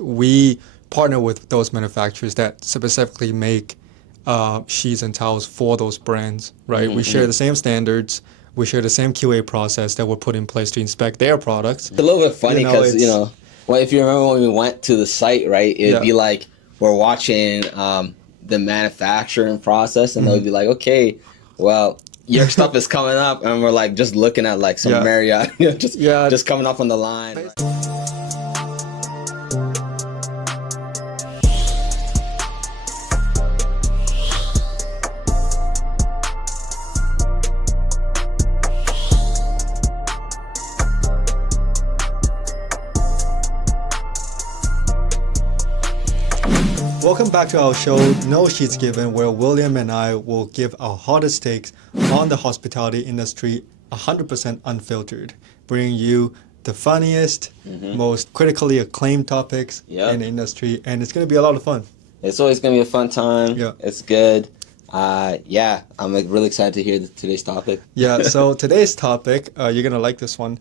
we partner with those manufacturers that specifically make sheets and towels for those brands, right? We share the same standards. We share the same QA process that were put in place to inspect their products. It's a little bit funny because, it's well, if you remember when we went to the site, right, it'd be like we're watching the manufacturing process, and they'll be like, okay, well, your stuff is coming up, and we're like just looking at like some Marriott, just coming up on the line. Right? Welcome back to our show, No Sheets Given, where William and I will give our hottest takes on the hospitality industry 100% unfiltered, bringing you the funniest, most critically acclaimed topics in the industry, and it's going to be a lot of fun. It's always going to be a fun time. Yeah. It's good. I'm really excited to hear today's topic. Yeah, so today's topic, you're going to like this one.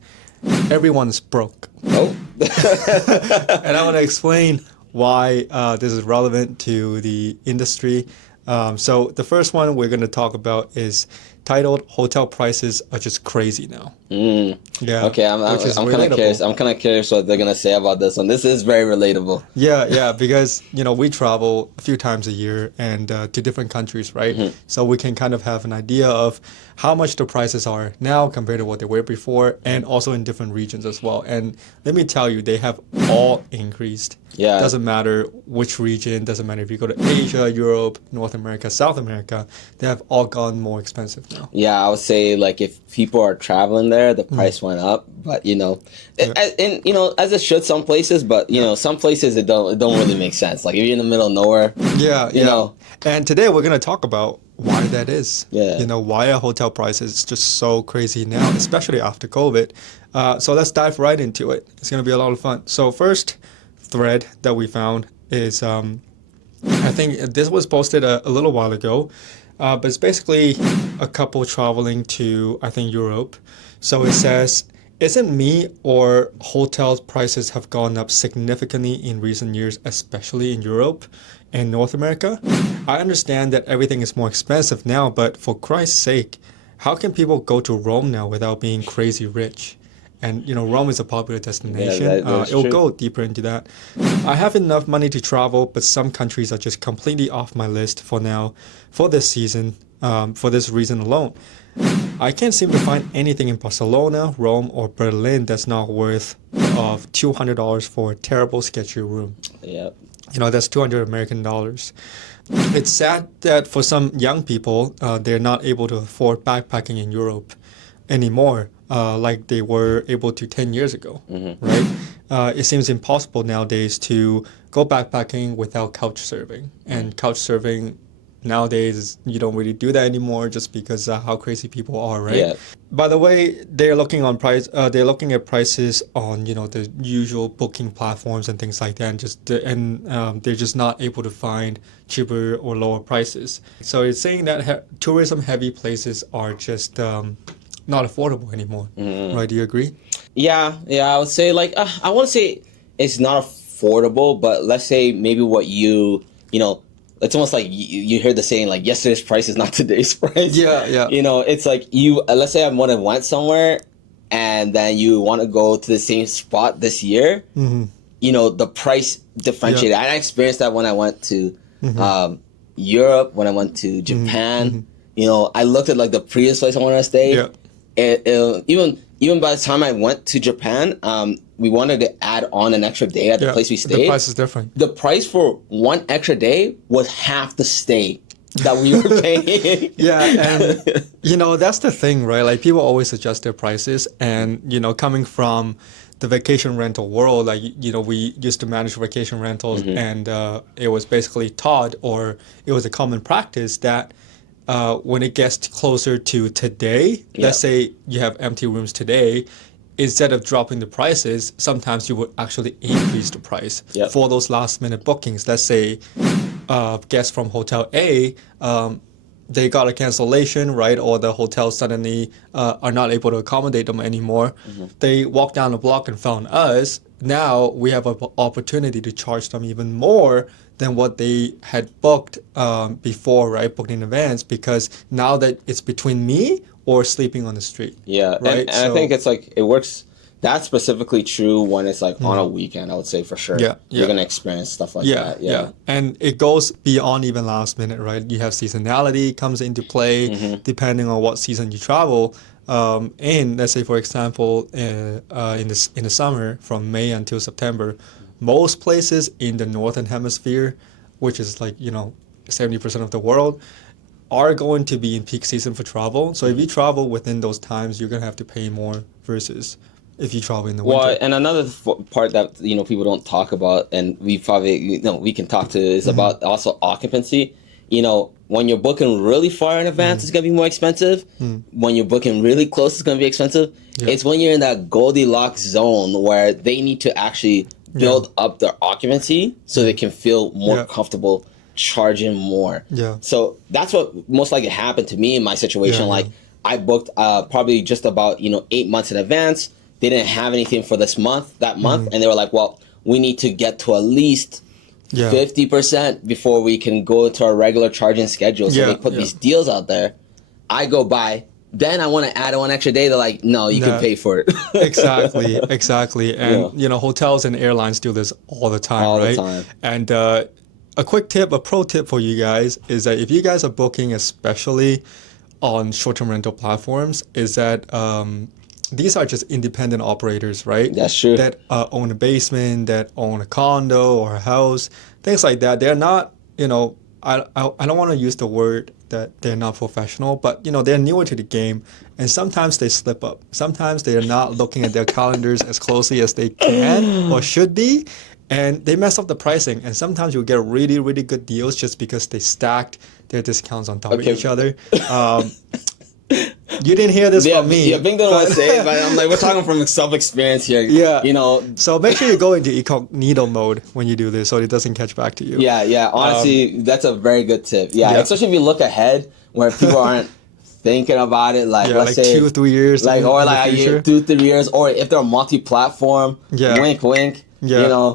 Everyone's broke. Oh. And I want to explain why this is relevant to the industry. So the first one we're going to talk about is titled "Hotel Prices Are Just Crazy Now." Yeah. Okay, I'm kind of curious. I'm kind of curious what they're going to say about this one. This is very relatable. Yeah, because we travel a few times a year and to different countries, right? So we can kind of have an idea of how much the prices are now compared to what they were before, and also in different regions as well. And let me tell you, they have all increased. Yeah. Doesn't matter which region, doesn't matter if you go to Asia, Europe, North America, South America, they have all gone more expensive now. Yeah, I would say like if people are traveling there, the price went up, but and as it should some places, but some places it don't really make sense. Like if you're in the middle of nowhere. Yeah. And today we're gonna talk about why that is. Yeah. Why are hotel prices just so crazy now, especially after COVID. So let's dive right into it. It's gonna be a lot of fun. So first thread that we found is I think this was posted a little while ago, but it's basically a couple traveling to, I think, Europe. So it says, isn't me or hotel prices have gone up significantly in recent years, especially in Europe and North America? I understand that everything is more expensive now, but for Christ's sake, how can people go to Rome now without being crazy rich? And Rome is a popular destination. Yeah, it'll true. go deeper into that. I have enough money to travel, but some countries are just completely off my list for now, for this season, for this reason alone. I can't seem to find anything in Barcelona, Rome, or Berlin that's not worth of $200 for a terrible, sketchy room. Yeah. That's 200 American dollars. It's sad that for some young people, they're not able to afford backpacking in Europe anymore, like they were able to 10 years ago, right? It seems impossible nowadays to go backpacking without couch surfing. And couch surfing nowadays, you don't really do that anymore just because how crazy people are, right? Yeah. By the way, they're looking on price. They're looking at prices on the usual booking platforms and things like that, and they're just not able to find cheaper or lower prices. So it's saying that tourism-heavy places are just not affordable anymore, right? Do you agree? Yeah. I would say like I want to say it's not affordable, but let's say maybe what it's almost like you hear the saying like yesterday's price is not today's price. Yeah. It's like let's say I went somewhere and then you want to go to the same spot this year. The price differentiated. Yeah. I experienced that when I went to Europe, when I went to Japan. I looked at like the previous place I wanted to stay. Yeah. Even by the time I went to Japan, we wanted to add on an extra day at the place we stayed. The price is different. The price for one extra day was half the stay that we were paying. Yeah, and that's the thing, right? Like people always adjust their prices, and coming from the vacation rental world, like we used to manage vacation rentals, and it was basically taught, or it was a common practice that when it gets closer to today, let's say you have empty rooms today, instead of dropping the prices, sometimes you would actually increase the price for those last minute bookings. Let's say guests from Hotel A they got a cancellation, right, or the hotel suddenly are not able to accommodate them anymore, they walk down the block and found us. Now we have an opportunity to charge them even more than what they had booked before, right, booked in advance, because now that it's between me or sleeping on the street. Yeah, right. and I think it's like it works. That's specifically true when it's like on a weekend. I would say for sure. Yeah, you're yeah. gonna experience stuff like Yeah, that. yeah, and it goes beyond even last minute, right? You have seasonality comes into play depending on what season you travel. And let's say, for example, in the summer from May until September, most places in the northern hemisphere, which is like 70% of the world, are going to be in peak season for travel. So if you travel within those times, you're gonna have to pay more versus if you travel in the winter. Well, and another part that people don't talk about, and we probably we can talk to, is about also occupancy. When you're booking really far in advance, it's gonna be more expensive. When you're booking really close, it's gonna be expensive. Yeah. It's when you're in that Goldilocks zone where they need to actually build up their occupancy so they can feel more comfortable charging more. Yeah. So that's what most likely happened to me in my situation. Yeah, like I booked probably just about 8 months in advance. They didn't have anything for that month, and they were like, well, we need to get to at least 50% before we can go to our regular charging schedule. So they put these deals out there. I go by, then I want to add one extra day. They're like, no, you can pay for it. Exactly. And hotels and airlines do this all the time, All right? the time. And a quick tip, a pro tip for you guys is that if you guys are booking, especially on short-term rental platforms, is that these are just independent operators, right? That's true. That own a basement, that own a condo or a house, things like that. They're not, I don't want to use the word that they're not professional, but they're newer to the game, and sometimes they slip up. Sometimes they are not looking at their calendars as closely as they can or should be, and they mess up the pricing. And sometimes you'll get really, really good deals just because they stacked their discounts on top of each other. You didn't hear this from me. Yeah, Bing didn't want to say it, but I'm like, we're talking from self-experience here. Yeah. So make sure you go into incognito mode when you do this so it doesn't catch back to you. Yeah. Honestly, that's a very good tip. Yeah, especially if you look ahead where people aren't thinking about it. Like, let's say 2 or 3 years. Like, or like a year, 2-3 years, or if they're multi-platform. Yeah. Wink, wink. Yeah.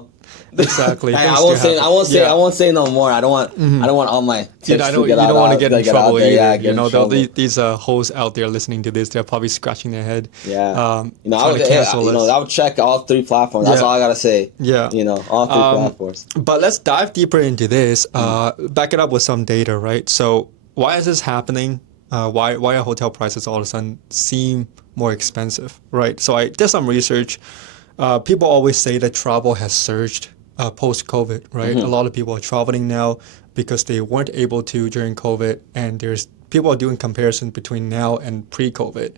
Exactly. I won't say no more. I don't want all my tips you to get out. You don't want to get in trouble either. Yeah, these hosts out there listening to this, they're probably scratching their head. Yeah. I would check all 3 platforms. That's all I gotta say. Yeah. All 3 platforms. But let's dive deeper into this. Back it up with some data, right? So why is this happening? Why are hotel prices all of a sudden seem more expensive, right? So I did some research. People always say that travel has surged post-COVID, right? A lot of people are traveling now because they weren't able to during COVID, and people are doing comparison between now and pre-COVID.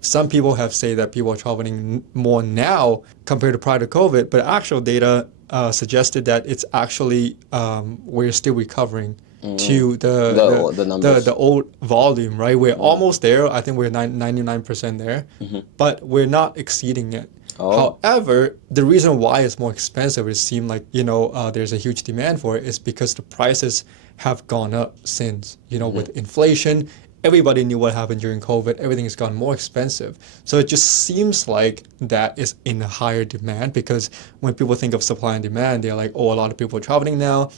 Some people have said that people are traveling more now compared to prior to COVID, but actual data suggested that it's actually we're still recovering to the old volume, right? We're almost there. I think we're 99% there, but we're not exceeding it. However, the reason why it's more expensive, it seems like, there's a huge demand for it, is because the prices have gone up since, with inflation. Everybody knew what happened during COVID. Everything has gotten more expensive. So it just seems like that is in a higher demand, because when people think of supply and demand, they're like, oh, a lot of people are traveling now.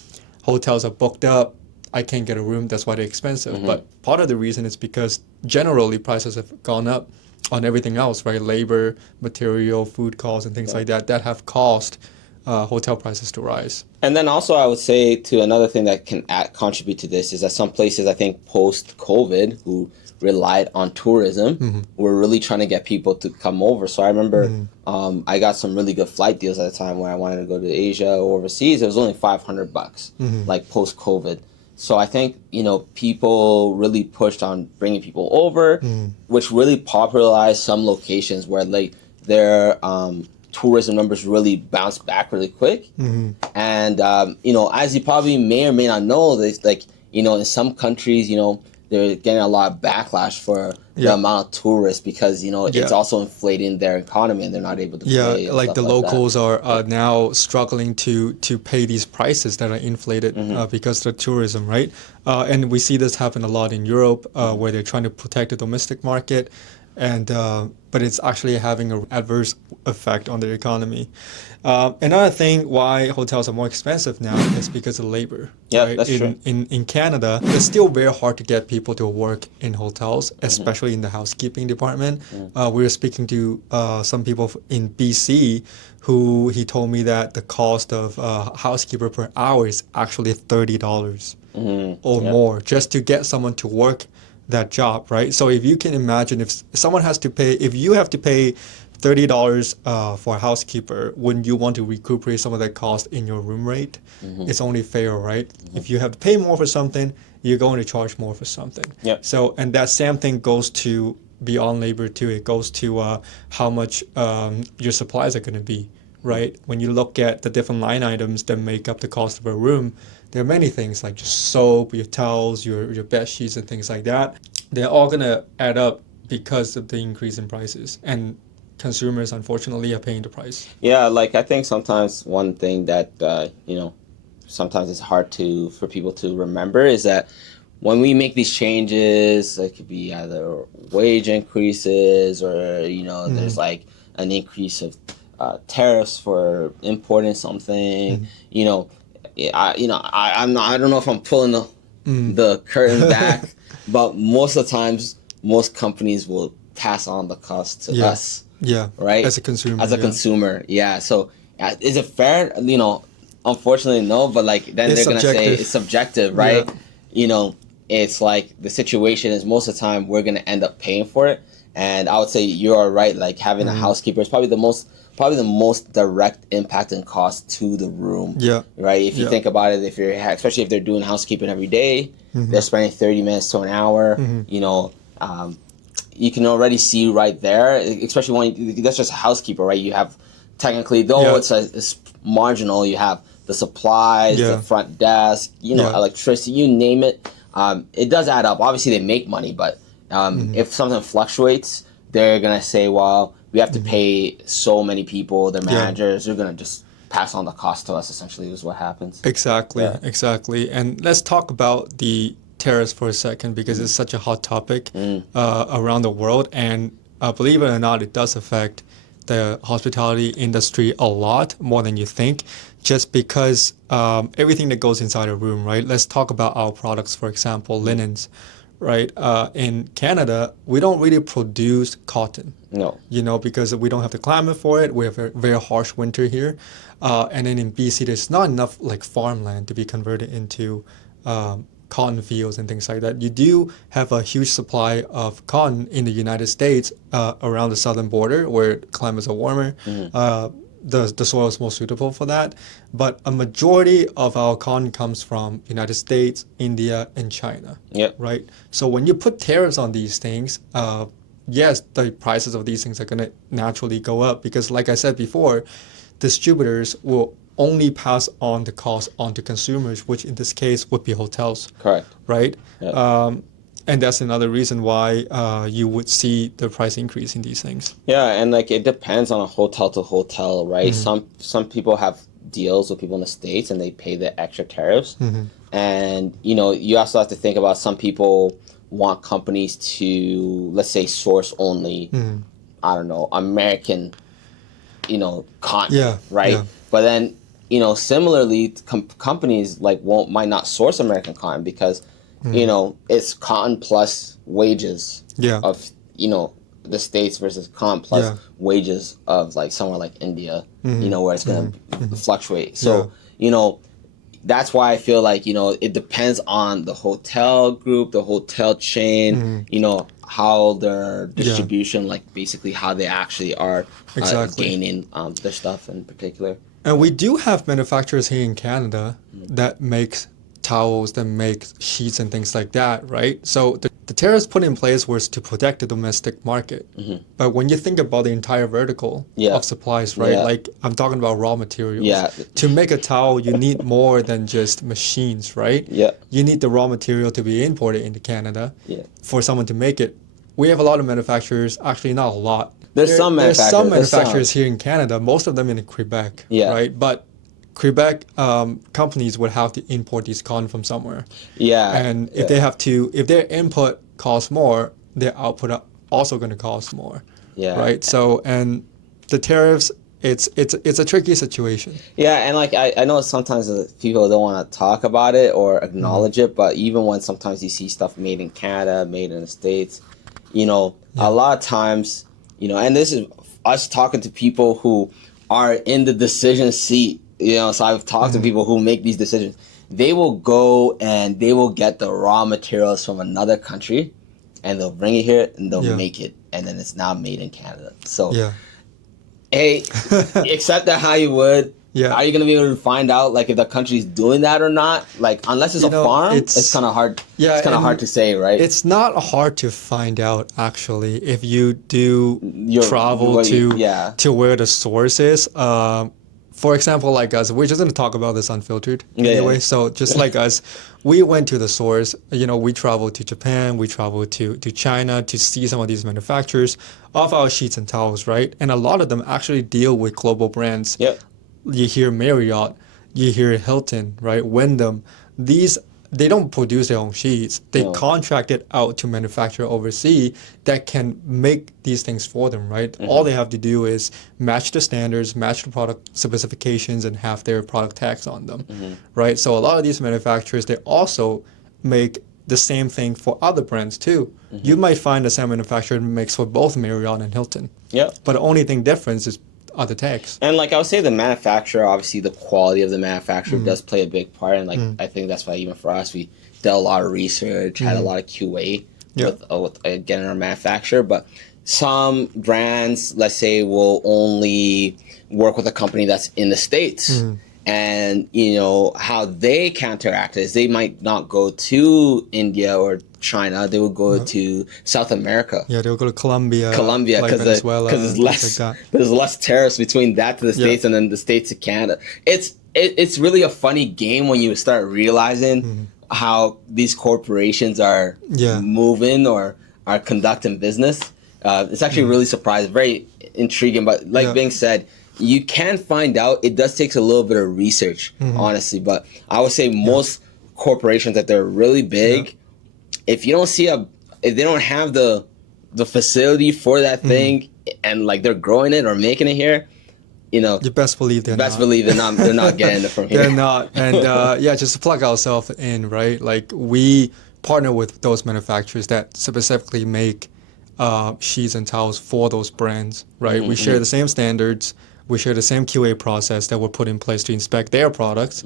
Hotels are booked up. I can't get a room. That's why they're expensive. But part of the reason is because generally prices have gone up on everything else, right? Labor, material, food costs, and things like that have caused hotel prices to rise. And then also I would say to another thing that can contribute to this is that some places, I think post-COVID, who relied on tourism, were really trying to get people to come over. So I remember I got some really good flight deals at the time where I wanted to go to Asia or overseas. It was only $500, like post-COVID. So I think, people really pushed on bringing people over, which really popularized some locations where like their tourism numbers really bounced back really quick. And, as you probably may or may not know, there's like, in some countries, they're getting a lot of backlash for the Yeah. amount of tourists because it's Yeah. also inflating their economy and they're not able to Yeah, pay and like stuff the like locals are now struggling to pay these prices that are inflated because of tourism, right? And we see this happen a lot in Europe, where they're trying to protect the domestic market, and but it's actually having an adverse effect on their economy. Another thing why hotels are more expensive now is because of labor. Yeah, Right? that's true. In Canada, it's still very hard to get people to work in hotels, especially in the housekeeping department. We were speaking to some people in BC who he told me that the cost of housekeeper per hour is actually $30 or Yeah. more just to get someone to work that job, right? So if you can imagine, if someone has to pay, if you have to pay $30 for a housekeeper, when you want to recuperate some of that cost in your room rate, it's only fair, right? If you have to pay more for something, you're going to charge more for something. Yep. So, and that same thing goes to beyond labor too. It goes to how much your supplies are going to be, right? When you look at the different line items that make up the cost of a room, there are many things like just soap, your towels, your bed sheets, and things like that. They're all going to add up because of the increase in prices. And consumers, unfortunately, are paying the price. Yeah, like I think sometimes one thing that sometimes it's hard for people to remember is that when we make these changes, it could be either wage increases or there's like an increase of tariffs for importing something. I don't know if I'm pulling the curtain back, but most of the times, most companies will pass on the cost to us. Yeah. Right? As a consumer. As a consumer, yeah. So is it fair? Unfortunately, no. But like then It's they're gonna say subjective. it's subjective, right? Yeah. It's like the situation is most of the time we're gonna end up paying for it. And I would say you are right. Like having a housekeeper is probably the most direct impact and cost to the room. Yeah. Right. If you think about it, especially if they're doing housekeeping every day, they're spending 30 minutes to an hour. You can already see right there, especially when that's just a housekeeper, right? You have technically, though it's marginal, you have the supplies, the front desk, electricity, you name it. It does add up. Obviously, they make money, but if something fluctuates, they're going to say, well, we have to pay so many people, the managers, they're going to just pass on the cost to us, essentially, is what happens. Exactly, Yeah. exactly. And let's talk about the tariffs for a second because it's such a hot topic around the world. And believe it or not, it does affect the hospitality industry a lot more than you think, just because everything that goes inside a room, right? Let's talk about our products, for example, linens, right? In Canada, we don't really produce cotton. No. Because we don't have the climate for it. We have a very harsh winter here. And then in BC, there's not enough like farmland to be converted into cotton fields and things like that. You do have a huge supply of cotton in the United States around the southern border where climates are warmer. The soil is more suitable for that. But a majority of our cotton comes from United States, India, and China. Yep. Right? So when you put tariffs on these things, yes, the prices of these things are going to naturally go up because, like I said before, distributors will only pass on the cost onto consumers, which in this case would be hotels. Correct. Right? Yeah. And that's another reason why you would see the price increase in these things. Yeah, and like it depends on a hotel to hotel, right? Some people have deals with people in the States and they pay the extra tariffs. And you also have to think about some people want companies to, let's say, source only I don't know, American cotton, right? Yeah. But then similarly, companies might not source American cotton because it's cotton plus wages of the States versus cotton plus wages of like somewhere like India, where it's going to fluctuate. So that's why I feel like it depends on the hotel group, the hotel chain, how their distribution, like basically how they actually are gaining their stuff in particular. And we do have manufacturers here in Canada that make towels, that make sheets and things like that, right? So the the tariffs put in place was to protect the domestic market. But when you think about the entire vertical of supplies, right? Like I'm talking about raw materials. Yeah. To make a towel, you need more than just machines, right? Yeah. You need the raw material to be imported into Canada Yeah. for someone to make it. We have a lot of manufacturers, actually not a lot. There's some manufacturers here in Canada, most of them in Quebec, right? But Quebec companies would have to import these cotton from somewhere. Yeah. And if they have to, if their input costs more, their output are also going to cost more. Yeah. Right. So, and the tariffs, it's a tricky situation. Yeah, and like I know sometimes people don't want to talk about it or acknowledge it, but even when sometimes you see stuff made in Canada, made in the States, you know, a lot of times, you know, and this is us talking to people who are in the decision seat. You know, so I've talked to people who make these decisions. They will go and they will get the raw materials from another country, and they'll bring it here and they'll make it, and then it's now made in Canada. So, hey, accept that how you would. Yeah. Are you gonna be able to find out like if the country's doing that or not? Like unless it's a farm, it's kind of hard. Yeah, it's kind of hard to say, right? It's not hard to find out actually if you do travel to where the source is. For example, like us, we're just going to talk about this unfiltered anyway. So just like us, we went to the source. You know, we traveled to Japan, we traveled to China to see some of these manufacturers of our sheets and towels, right? And a lot of them actually deal with global brands. Yep. You hear Marriott, you hear Hilton, right? Wyndham. They don't produce their own sheets. They contract it out to manufacturer overseas that can make these things for them, right? All they have to do is match the standards, match the product specifications, and have their product tags on them, right? So a lot of these manufacturers, they also make the same thing for other brands too. You might find the same manufacturer makes for both Marriott and Hilton. Yeah. But the only thing difference is other tags. And like I would say, the manufacturer, obviously, the quality of the manufacturer does play a big part. And like I think that's why even for us, we did a lot of research, had a lot of QA with getting our manufacturer. But some brands, let's say, will only work with a company that's in the States. And you know how they counteract is they might not go to India or China. They would go to South America. Yeah, they'll go to Colombia because there's less tariffs between that to the States and then the States to Canada. It's really a funny game when you start realizing how these corporations are moving or are conducting business. It's actually really surprising, very intriguing. But like being said, you can find out. It does take a little bit of research, honestly. But I would say most corporations that they're really big, if you don't see if they don't have the facility for that thing, and like they're growing it or making it here, you know, you best believe they're not. They're not getting it from here. They're not. And just to plug ourselves in, right? Like we partner with those manufacturers that specifically make sheets and towels for those brands, right? We share the same standards. We share the same QA process that were put in place to inspect their products.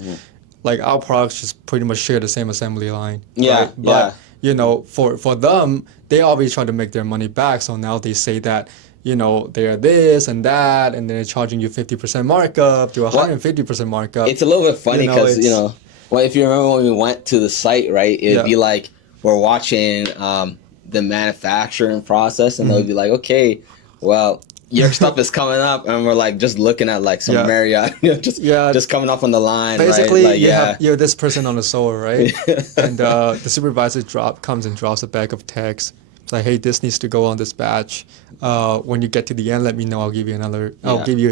Like our products just pretty much share the same assembly line. Right? But you know, for them, they always try to make their money back. So now they say that, you know, they're this and that, and they're charging you 50% markup to 150% markup. It's a little bit funny because, you know, well, if you remember when we went to the site, right, it'd be like we're watching the manufacturing process, and they'll be like, okay, well, your stuff is coming up, and we're like just looking at like some Marriott, just coming up on the line. Basically, right? Like, you have this person on the solar, right? And the supervisor comes and drops a bag of text. It's like, hey, this needs to go on this batch. When you get to the end, let me know. I'll give you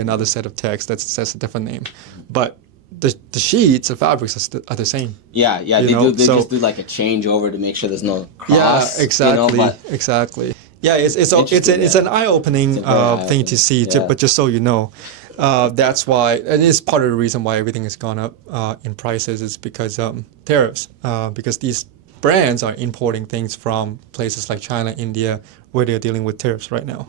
another set of text that says a different name. But the sheets, the fabrics are the same. Yeah. They just do like a changeover to make sure there's no cross. Yeah, exactly, you know, exactly. Yeah, it's an eye-opening thing to see. But just so you know, that's why, and it's part of the reason why everything has gone up in prices is because tariffs. Because these brands are importing things from places like China, India, where they're dealing with tariffs right now.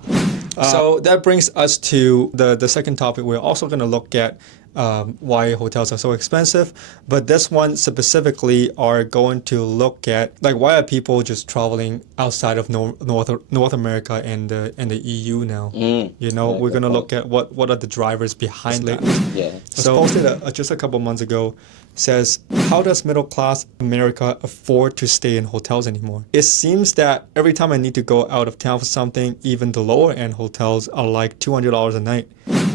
So that brings us to the second topic. We're also going to look at why hotels are so expensive. But this one specifically are going to look at like why are people just traveling outside of North America and the EU now? You know, Yeah, we're good gonna point. look at what are the drivers behind that. Yeah. So posted just a couple months ago says, how does middle class America afford to stay in hotels anymore? It seems that every time I need to go out of town for something, even the lower end hotels are like $200 a night.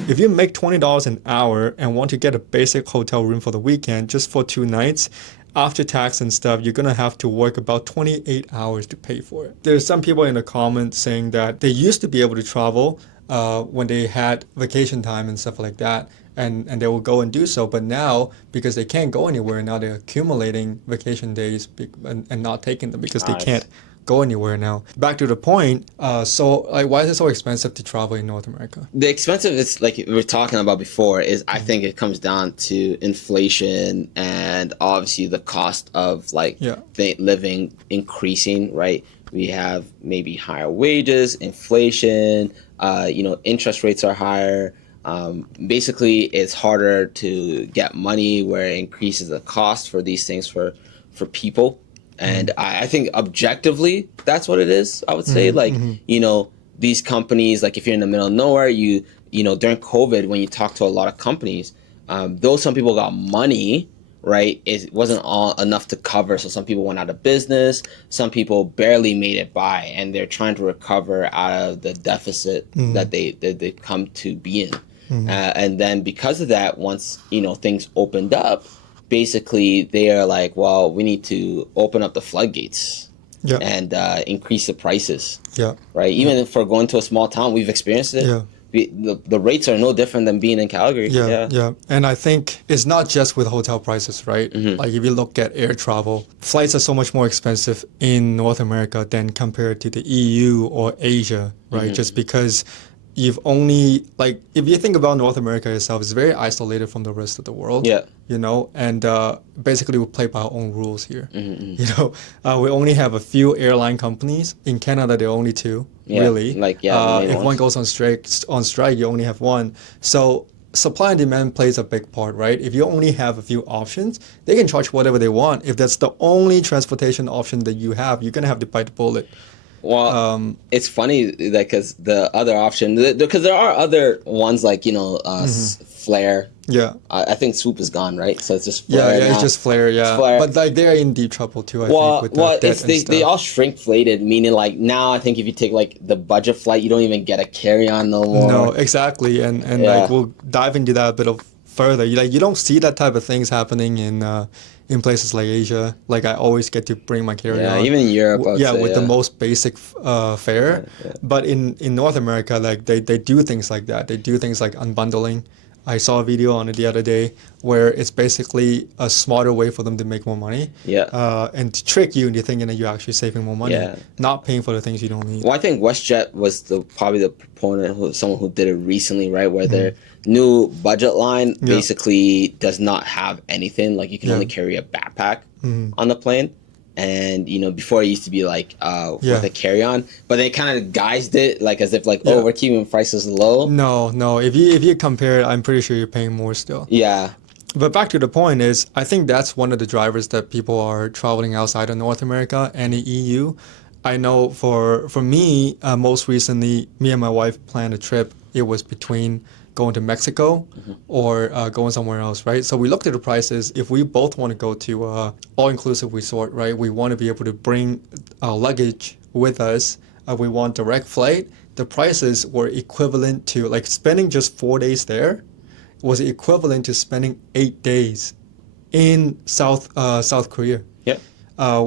If you make $20 an hour and want to get a basic hotel room for the weekend just for 2 nights, after tax and stuff, you're gonna have to work about 28 hours to pay for it. There's some people in the comments saying that they used to be able to travel when they had vacation time and stuff like that, and they will go and do so. But now, because they can't go anywhere, now they're accumulating vacation days and not taking them because they Nice. can't go anywhere now. Back to the point, so like, why is it so expensive to travel in North America? The expensive is like we were talking about before is I think it comes down to inflation and obviously the cost of like Yeah. living increasing, right? We have maybe higher wages, inflation, interest rates are higher. Basically, it's harder to get money where it increases the cost for these things for people. And I think objectively, that's what it is. I would say, like, these companies, like if you're in the middle of nowhere, during COVID, when you talk to a lot of companies, though some people got money, right, it wasn't all enough to cover. So some people went out of business. Some people barely made it by, and they're trying to recover out of the deficit that they come to be in. And then because of that, once things opened up, basically they are like, well, we need to open up the floodgates Yeah. and increase the prices, Yeah. right? Even if we're going to a small town, we've experienced it. Yeah. The rates are no different than being in Calgary. Yeah. And I think it's not just with hotel prices, right? Like if you look at air travel, flights are so much more expensive in North America than compared to the EU or Asia, right? Just because you've only, like, if you think about North America itself, it's very isolated from the rest of the world. Yeah. And basically we play by our own rules here. We only have a few airline companies. In Canada, there are only two, really. The main if ones. one goes on strike, you only have one. So supply and demand plays a big part, right? If you only have a few options, they can charge whatever they want. If that's the only transportation option that you have, you're gonna have to bite the bullet. Well, it's funny that because the other option, because there are other ones like Flair. Yeah. I think Swoop is gone, right? So it's just Yeah, Flair it's now. just Flair, yeah. Flair. But like they're in deep trouble too, I think, with the debt it's and stuff. they all shrinkflated, meaning like now I think if you take like the budget flight, you don't even get a carry-on no more. No, exactly, and Yeah. like we'll dive into that a bit of further. You don't see that type of things happening in places like Asia. Like I always get to bring my carry Yeah, on. even in Europe. I would say, With the most basic fare. Yeah. But in North America, like they do things like that. They do things like unbundling. I saw a video on it the other day where it's basically a smarter way for them to make more money. Yeah. And to trick you into thinking that you're actually saving more money, Yeah. not paying for the things you don't need. Well, I think WestJet was probably the proponent, someone who did it recently, right? Where their new budget line basically does not have anything. Like you can only carry a backpack on the plane. And before it used to be like with a carry-on, but they kind of guised it like as if like, oh, we're keeping prices low. No. If you compare it, I'm pretty sure you're paying more still. Yeah. But back to the point is, I think that's one of the drivers that people are traveling outside of North America and the EU. I know for me, most recently, me and my wife planned a trip. It was between going to Mexico or going somewhere else, right? So we looked at the prices. If we both want to go to all-inclusive resort, right, we want to be able to bring our luggage with us. We want direct flight. The prices were equivalent to, like, spending just 4 days there was equivalent to spending 8 days in South Korea. Yeah.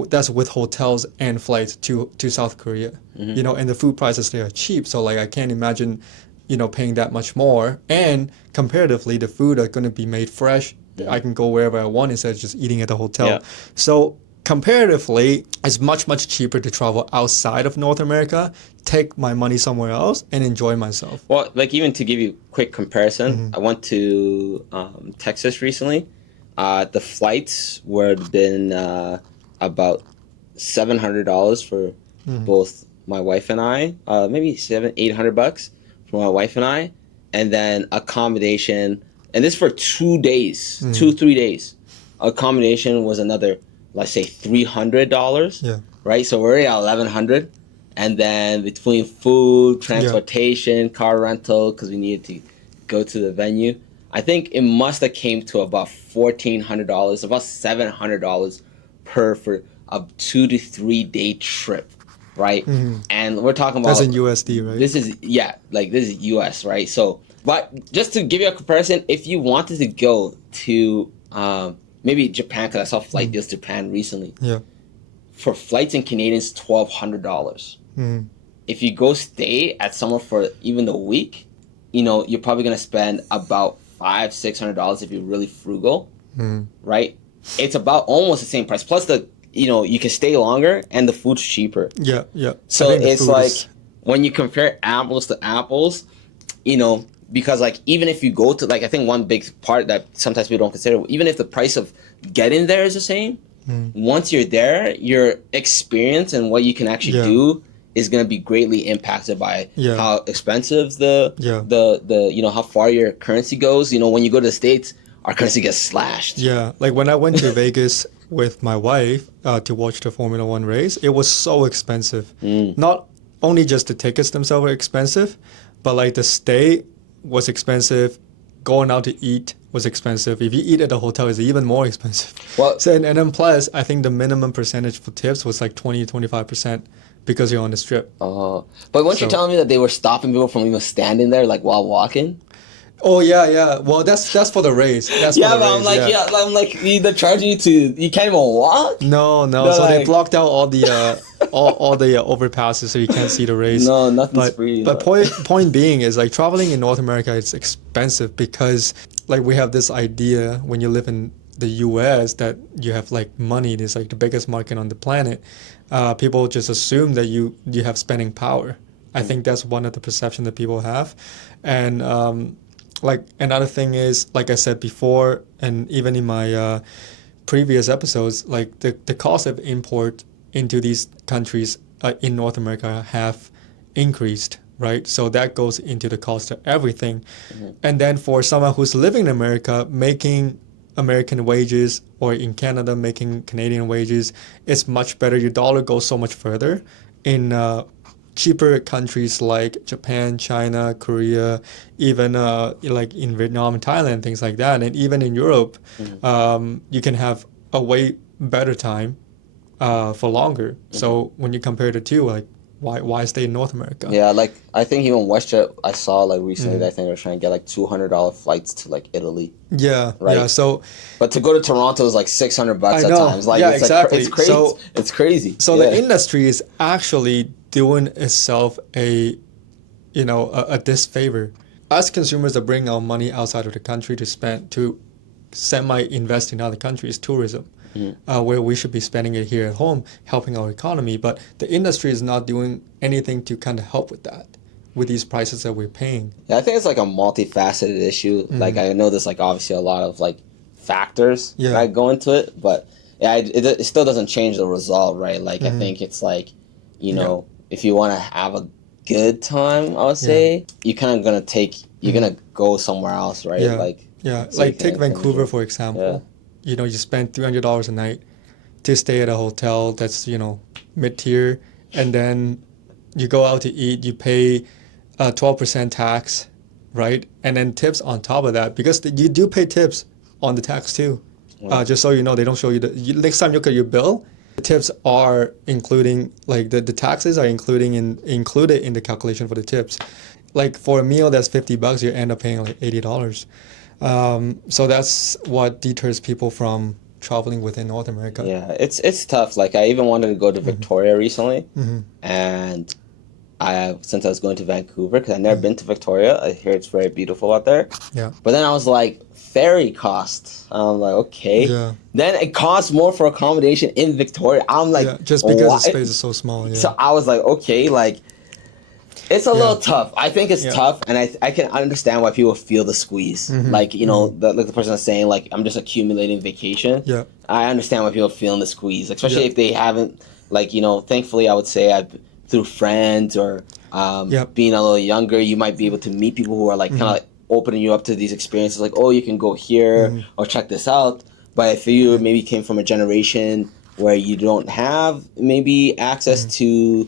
That's with hotels and flights to South Korea. And the food prices there are cheap. So like I can't imagine, paying that much more. And comparatively, the food are going to be made fresh. I can go wherever I want instead of just eating at the hotel. Yeah. So comparatively, it's much, much cheaper to travel outside of North America, take my money somewhere else, and enjoy myself. Well, like even to give you a quick comparison, I went to Texas recently. The flights would have been about $700 for both my wife and I, maybe $800 for my wife and I, and then accommodation and this for 2 days, 3 days. Accommodation was another, let's say $300. Yeah. Right, so we're already at 1,100, and then between food, transportation, car rental, because we needed to go to the venue, I think it must have came to about $1,400, about $700 for a 2 to 3 day trip, right? And we're talking about That's in USD, right? This is this is US, right? So, but just to give you a comparison, if you wanted to go to maybe Japan, because I saw flight deals to Japan recently. Yeah. For flights in Canadians, $1,200. If you go stay at somewhere for even the week, you're probably gonna spend about $500-$600 if you're really frugal, right? It's about almost the same price. Plus you can stay longer and the food's cheaper. Yeah, yeah. So it's like when you compare apples to apples, because like even if you go to I think one big part that sometimes people don't consider, even if the price of getting there is the same. Once you're there, your experience and what you can actually do is going to be greatly impacted by how expensive how far your currency goes. When you go to the States, our currency gets slashed. Yeah, like when I went to Vegas with my wife to watch the Formula One race, it was so expensive. Not only just the tickets themselves were expensive, but like the stay was expensive. Going out to eat was expensive. If you eat at a hotel, it's even more expensive. Well, so, and then plus, I think the minimum percentage for tips was like 20-25% because you're on the strip. But weren't you telling me that they were stopping people from even standing there while walking? Oh yeah. Well, that's for the race. That's yeah, for the but race, I'm like they're charging you can't even walk. No. So they blocked out all the all the overpasses, so you can't see the race. No, nothing's free. But point being is like traveling in North America, it's expensive because like we have this idea when you live in the U.S. that you have like money. It's like the biggest market on the planet. People just assume that you have spending power. I think that's one of the perceptions that people have, and. Like another thing is, like I said before, and even in my previous episodes, like the cost of import into these countries in North America have increased, right? So that goes into the cost of everything. And then for someone who's living in America, making American wages, or in Canada making Canadian wages, it's much better. Your dollar goes so much further in cheaper countries like Japan, China, Korea, even like in Vietnam and Thailand, things like that. And even in Europe, you can have a way better time for longer. So when you compare the two, like why stay in North America? Yeah, like I think even WestJet, I saw like recently, I think they're trying to get like $200 flights to like Italy. Yeah, right? Yeah. So, but to go to Toronto is like $600 at times. Like, yeah, it's exactly. Like, it's crazy. So, it's crazy. So the industry is actually doing itself a disfavor. Us consumers are bringing our money outside of the country to spend, to semi-invest in other countries, tourism, where we should be spending it here at home, helping our economy. But the industry is not doing anything to kind of help with that, with these prices that we're paying. Yeah, I think it's like a multifaceted issue. Like I know there's like obviously a lot of like factors that go into it, but yeah, it still doesn't change the result, right? Like I think it's like, if you want to have a good time, I would say you're kind of gonna go somewhere else, right? Like take Vancouver for example. You spend $300 a night to stay at a hotel that's mid-tier, and then you go out to eat, you pay 12% tax, right? And then tips on top of that, because you do pay tips on the tax too. Just so you know, they don't show you next time you look at your bill. The tips are including, like the taxes are included in the calculation for the tips. Like for a meal that's $50, you end up paying like $80. So that's what deters people from traveling within North America. Yeah, it's tough. Like I even wanted to go to Victoria recently, and since I was going to Vancouver, because I've never been to Victoria, I hear it's very beautiful out there. Yeah. But then I was like, ferry costs. I'm like, okay. Yeah. Then it costs more for accommodation in Victoria. I'm like, just because the space is so small. Yeah. So I was like, okay, like it's a little tough. I think it's tough, and I can understand why people feel the squeeze. Like the person is saying, like I'm just accumulating vacation. Yeah. I understand why people are feeling the squeeze, especially if they haven't, like thankfully I would say through friends or being a little younger, you might be able to meet people who are like kind of like opening you up to these experiences, like, oh, you can go here or check this out. But if you maybe came from a generation where you don't have maybe access to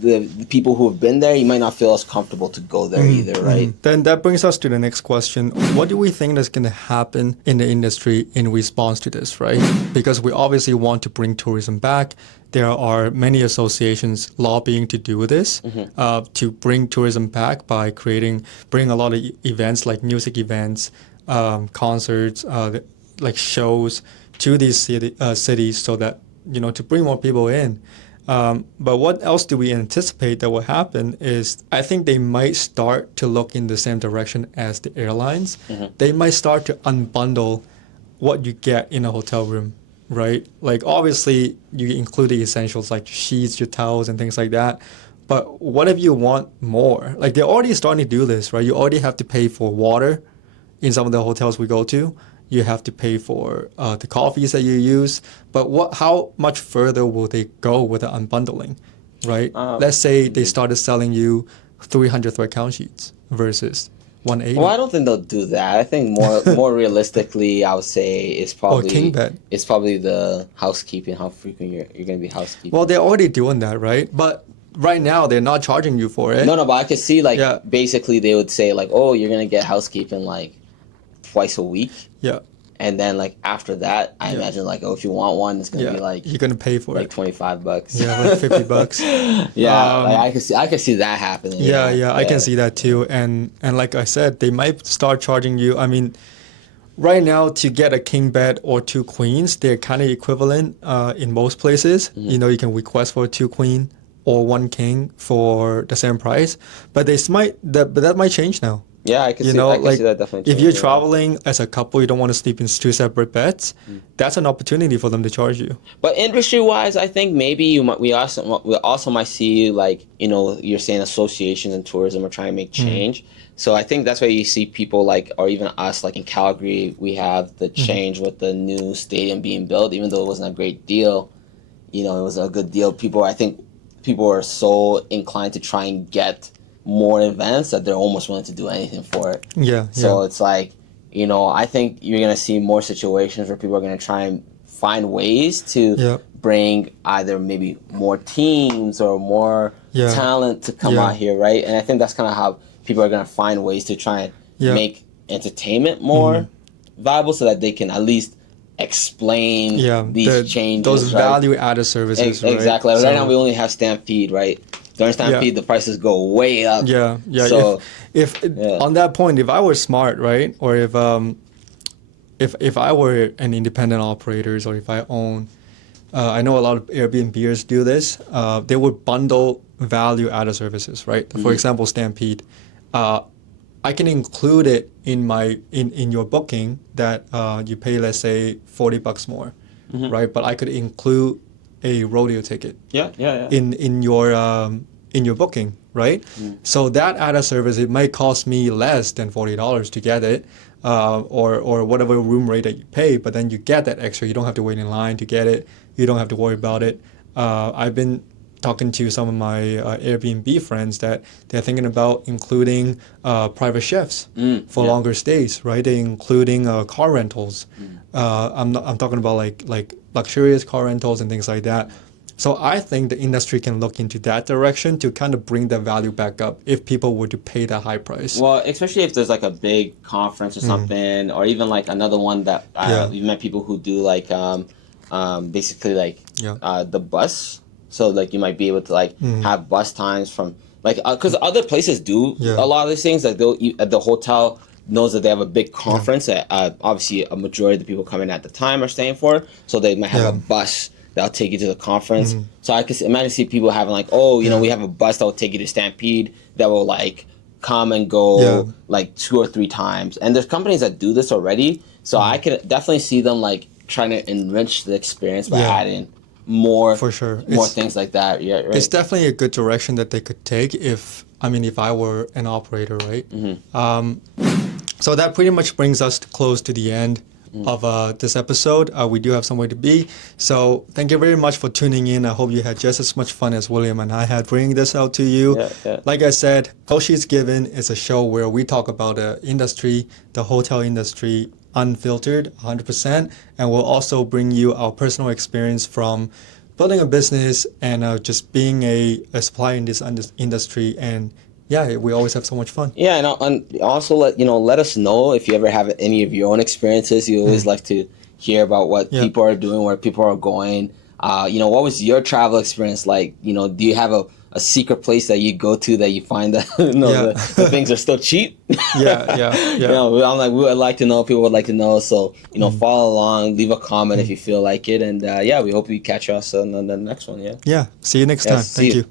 the people who have been there, you might not feel as comfortable to go there either, right? Then that brings us to the next question. What do we think is going to happen in the industry in response to this, right? Because we obviously want to bring tourism back. There are many associations lobbying to do this, to bring tourism back by bring a lot of events like music events, concerts, like shows to these cities so that, to bring more people in. But what else do we anticipate that will happen is I think they might start to look in the same direction as the airlines. They might start to unbundle what you get in a hotel room, right? Like obviously you include the essentials like sheets, your towels and things like that. But what if you want more? Like they're already starting to do this, right? You already have to pay for water in some of the hotels we go to. You have to pay for the coffees that you use. But how much further will they go with the unbundling, right? Let's say they started selling you 300 thread count sheets versus 180. Well, I don't think they'll do that. I think more realistically, I would say it's probably king bed. It's probably the housekeeping, how frequent you're going to be housekeeping. Well, they're already doing that, right? But right now they're not charging you for it. No, but I could see basically they would say like, oh, you're going to get housekeeping like twice a week. Yeah. And then like after that, I imagine like, oh, if you want one, it's gonna be like you're gonna pay for like it. $25. Yeah, like $50. I could see that happening. Yeah, I can see that too. And like I said, they might start charging you. I mean, right now to get a king bed or 2 queens, they're kind of equivalent in most places. You can request for a 2 queen or 1 king for the same price. But that might change now. Yeah, I can see that definitely. If you're traveling as a couple, you don't want to sleep in 2 separate beds. That's an opportunity for them to charge you. But industry-wise, I think maybe we also might see like you're saying associations and tourism are trying to make change. So I think that's why you see people like, or even us, like in Calgary, we have the change with the new stadium being built. Even though it wasn't a great deal, it was a good deal. I think people are so inclined to try and get more events that they're almost willing to do anything for it. Yeah. So it's like, I think you're going to see more situations where people are going to try and find ways to bring either maybe more teams or more talent to come out here, right? And I think that's kind of how people are going to find ways to try and make entertainment more viable so that they can at least explain these changes. Those value-added services, right? Exactly. Right now we only have Stampede, right? During Stampede, the prices go way up. Yeah. So, if on that point, if I were smart, right, or if I were an independent operator, or if I own, I know a lot of Airbnbers do this. They would bundle value-added services, right? For example, Stampede. I can include it in your booking that you pay, let's say, $40 more, right? But I could include a rodeo ticket. In your booking, right? So that added service, it might cost me less than $40 to get it, or whatever room rate that you pay. But then you get that extra. You don't have to wait in line to get it. You don't have to worry about it. I've been talking to some of my Airbnb friends that they're thinking about including private chefs for longer stays, right? They're including car rentals. I'm talking about like luxurious car rentals and things like that. So I think the industry can look into that direction to kind of bring the value back up if people were to pay that high price. Well, especially if there's like a big conference or something, or even like another one that we've met people who do like basically like the bus. So like you might be able to like have bus times from like because other places do a lot of these things. Like the hotel knows that they have a big conference that obviously a majority of the people coming at the time are staying for. So they might have a bus that'll take you to the conference. So I could imagine see people having like, we have a bus that will take you to Stampede that will like come and go like 2 or 3 times. And there's companies that do this already. So I could definitely see them like trying to enrich the experience by adding more for sure more things like that. Yeah, right. It's definitely a good direction that they could take if I were an operator, right? So that pretty much brings us close to the end of this episode. We do have somewhere to be. So thank you very much for tuning in. I hope you had just as much fun as William and I had bringing this out to you. Yeah. Like I said, All She's Given is a show where we talk about the industry, the hotel industry, unfiltered, 100%. And we'll also bring you our personal experience from building a business and just being a supplier in this industry. And yeah, we always have so much fun. Yeah, and also let us know if you ever have any of your own experiences. You always like to hear about what people are doing, where people are going. What was your travel experience like? Do you have a secret place that you go to that you find that the things are still cheap? Yeah. I'm like, we would like to know. People would like to know. So follow along, leave a comment if you feel like it, and we hope we catch us on the next one. Yeah. See you next time. Thank you.